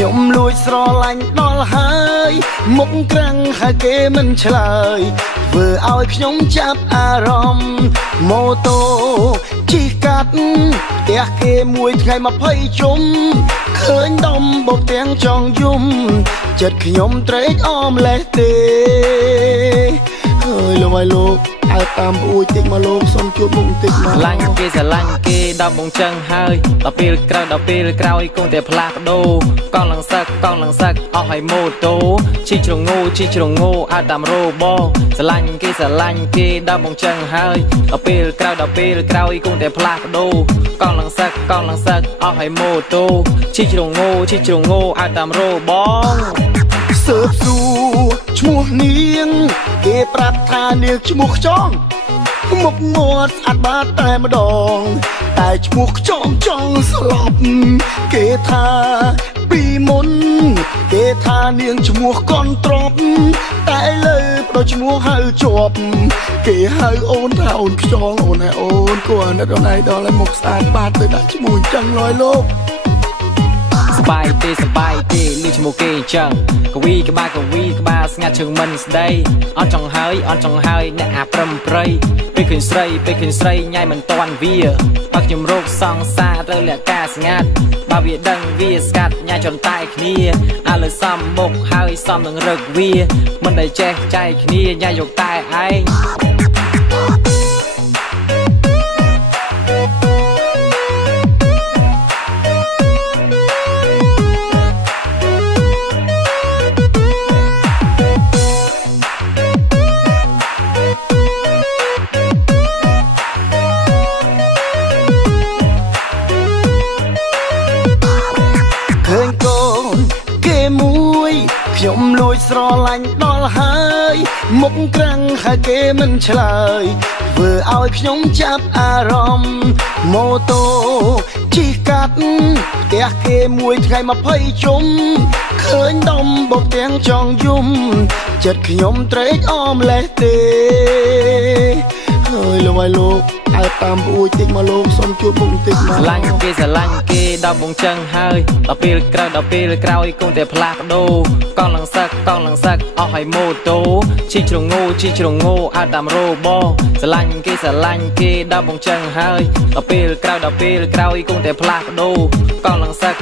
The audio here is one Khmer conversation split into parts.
ខ្ញុំលួចស្រឡាញ់ដល់ហើយមុខក្រាំងហើយគេមិនឆ្លើយធ្វើឲ្យខ្ញុំចាប់អារម្មណ៍ម៉ូតូជិះកាត់ផ្ទះគេមួយថ្ងៃ20ជុំឃើញដំបុកទាំងចង់យំចិត្តខ្ញុំត្រេកអមលេះទេហើយលោកឲ្យលោកអើតាមអួយតិចមកលោកសុំជួបមុខតិចមកឡាញ់គេស្រឡាញ់គេដល់បងចឹងហើយដល់ពេលក្រោយគង់តែផ្លាស់ប្ដូរកង់ឡើងសឹកអស់ឲ្យម៉ូតូជីជ្រងោអត់តាមរោបស្រឡាញ់គេដល់បងចឹងហើយដល់ពេលក្រោយគង់តែផ្លាស់ប្ដូរកង់ឡើងសឹកអស់ឲ្យម៉ូតូជីជ្រងោអត់តាមរោបងសើបសួរឈ្មោះនាងគេប្រាប់ថានាងឈ្មោះខ្ចង់មុខមាត់ស្អាតបាតតែម្ដងតែឈ្មោះខ្ចង់ចង់ស្លាប់គេថាពីមុនគេថានាងឈ្មោះកនត្រប់តែលើបដូរឈ្មោះហៅជាប់គេហៅអូនថាអូនខ្ចង់អូនហើយអូនគួរអាណិតអូនឯងដល់ឲ្យមុខស្អាតបាតទៅដាក់ឈ្មោះអញ្ចឹងលយលោកសបាយទេលឺឈ្មោះគេអញ្ចឹងកវីក្បាលស្ងាត់ជើងមិនស្ដីអត់ចង់ហើយអ្នកអាប្រឹមប្រៃពេលឃើញស្រីញ៉ៃមិនតាន់វាបើខ្ញុំរោគសង្សារត្រូវលក្ខការស្ងាត់បើវាដឹងវាស្កាត់ញ៉ៃចន្តែគ្នាឥឡូវសំមុខហើយសំនឹងរឹកវាមិនដែលចេះចែកគ្នាញ៉ៃយកតែឯងខ្ញុំលួចស្រឡាញ់ដល់ហើយមុខក្រាំងហើយគេមិនឆ្លើយធ្វើឲ្យខ្ញុំចាប់អារម្មណ៍ម៉ូតូជិះកាត់ផ្ទះគេមួយថ្ងៃ20ជុំឃើញដំបុកទាំងចង់យំចិត្តខ្ញុំត្រេកអមលេះទេហើយលោកឲ្យលោកអើតាមអួយតិចមកលោកសុំជួបមុខតិចមកឡាញ់គេស្រឡាញ់គេដល់បងចឹងហើយដល់ពេលក្រោយគង់តែផ្លាស់ប្ដូរកង់ឡើងសឹកអស់ឲ្យម៉ូតូជីជ្រងោអត់តាមរោបស្រឡាញ់គេដល់បងចឹងហើយដល់ពេលក្រោយគង់តែផ្លាស់ប្ដូរកង់ឡើងសឹក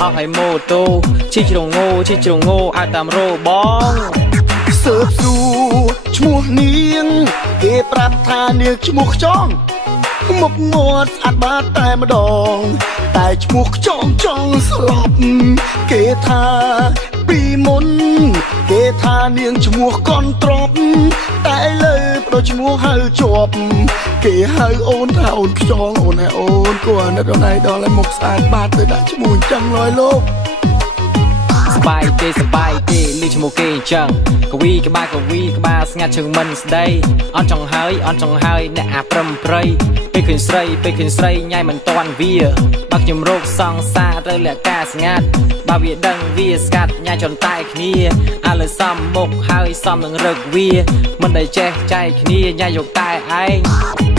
អស់ឲ្យម៉ូតូជីជ្រងោអត់តាមរោបងសើបសួរឈ្មោះនាងគេប្រាប់ថានាងឈ្មោះខ្ចង់មុខមាត់ស្អាតបាតតែម្ដងតែឈ្មោះខ្ចង់ចង់ស្លាប់គេថាពីមុនគេថានាងឈ្មោះកនត្រប់តែលើបដូរឈ្មោះហៅជាប់គេហៅអូនថាអូនខ្ចង់អូនហើយអូនគួរអាណិតអូនឯងដល់ឲ្យមុខស្អាតបាតទៅដាក់ឈ្មោះអញ្ចឹងលយលោកសបាយទេលឺឈ្មោះគេអញ្ចឹងកវីក្បាលស្ងាត់ជើងមិនស្ដីអត់ចង់ហើយអ្នកអាប្រឹមប្រៃពេលឃើញស្រីញ៉ៃមិនតាន់វាបើខ្ញុំរោគសង្សារត្រូវលក្ខការស្ងាត់បើវាដឹងវាស្កាត់ញ៉ៃចន្តែគ្នាឥឡូវសំមុខហើយសំនឹងរឹកវាមិនដែលចេះចែកគ្នាញ៉ៃយកតែឯង